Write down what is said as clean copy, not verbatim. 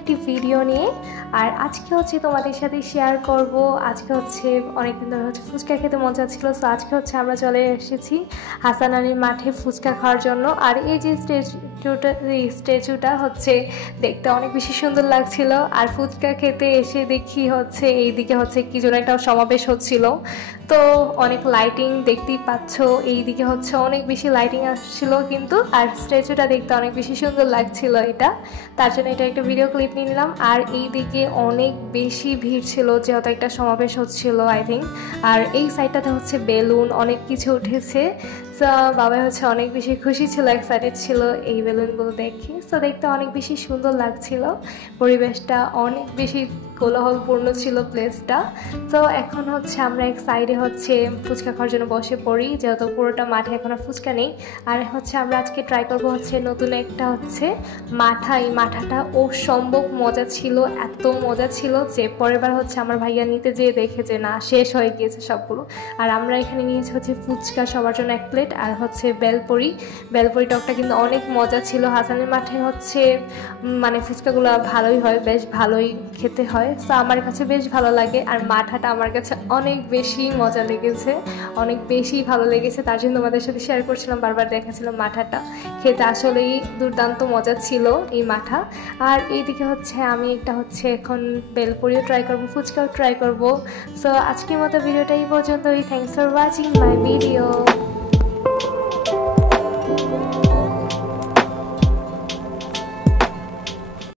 একটি ভিডিও নিয়ে। আর আজকে হচ্ছে তোমাদের সাথে শেয়ার করব। আজকে হচ্ছে অনেকদিন ধরে হচ্ছে ফুচকা খেতে মন চাচ্ছিল, সো আজকে হচ্ছে আমরা চলে এসেছি হাসান আলীর মাঠে ফুচকা খাওয়ার জন্য। আর এই যে স্ট্যাচুটা হচ্ছে দেখতে অনেক বেশি সুন্দর লাগছিল। আর ফুচকা খেতে এসে দেখি হচ্ছে এইদিকে হচ্ছে কি যেন একটা সমাবেশ হচ্ছিল, তো অনেক লাইটিং দেখতেই পাচ্ছ, এইদিকে হচ্ছে অনেক বেশি লাইটিং আসছিল কিন্তু। আর স্ট্যাচুটা দেখতে অনেক বেশি সুন্দর লাগছিল, এটা তার জন্য এটা একটা ভিডিও ক্লিপ নিয়ে নিলাম। আর এইদিকে অনেক বেশি ভিড় ছিল যেহেতু একটা সমাবেশ হচ্ছিল আই থিঙ্ক। আর এই সাইডটাতে হচ্ছে বেলুন অনেক কিছু উঠেছে, সো বাবা হচ্ছে অনেক বেশি খুশি ছিল, এক্সাইটেড ছিল এই বেলুনগুলো দেখে। সো দেখতে অনেক বেশি সুন্দর লাগছিল, পরিবেশটা অনেক বেশি কোলাহলপূর্ণ ছিল প্লেসটা। তো এখন হচ্ছে আমরা এক সাইডে হচ্ছে ফুচকা খাওয়ার জন্য বসে পড়ি, যেহেতু পুরোটা মাঠে এখন আর ফুচকা নেই। আর হচ্ছে আমরা আজকে ট্রাই করবো হচ্ছে নতুন একটা হচ্ছে মাঠা। এই মাঠাটা অসম্ভব মজা ছিল, এত মজা ছিল যে পরের বার হচ্ছে আমার ভাইয়া নিতে যেয়ে দেখে যে না, শেষ হয়ে গিয়েছে সবগুলো। আর আমরা এখানে নিয়েছি হচ্ছে ফুচকা সবার জন্য 1 প্লেট, আর হচ্ছে বেলপুরি টকটা কিন্তু অনেক মজা ছিল। হাসানের মাঠে হচ্ছে মানে ফুচকাগুলো ভালোই হয়, বেশ ভালোই খেতে হয়, তো আমার কাছে বেশ ভালো লাগে। আর মাঠাটা আমার কাছে অনেক বেশি মজা লেগেছে, অনেক বেশি ভালো লেগেছে, তার জন্য তোমাদের সাথে শেয়ার করছিলাম, বারবার দেখাছিলাম। মাঠাটা খেতে আসলেই দুর্দান্ত মজা ছিল এই মাঠা। আর এইদিকে হচ্ছে আমি একটা হচ্ছে এখন বেলপুরিও ট্রাই করবো, ফুচকাও ট্রাই করবো। সো আজকের মতো ভিডিওটা এই পর্যন্তই। Thanks for watching my video.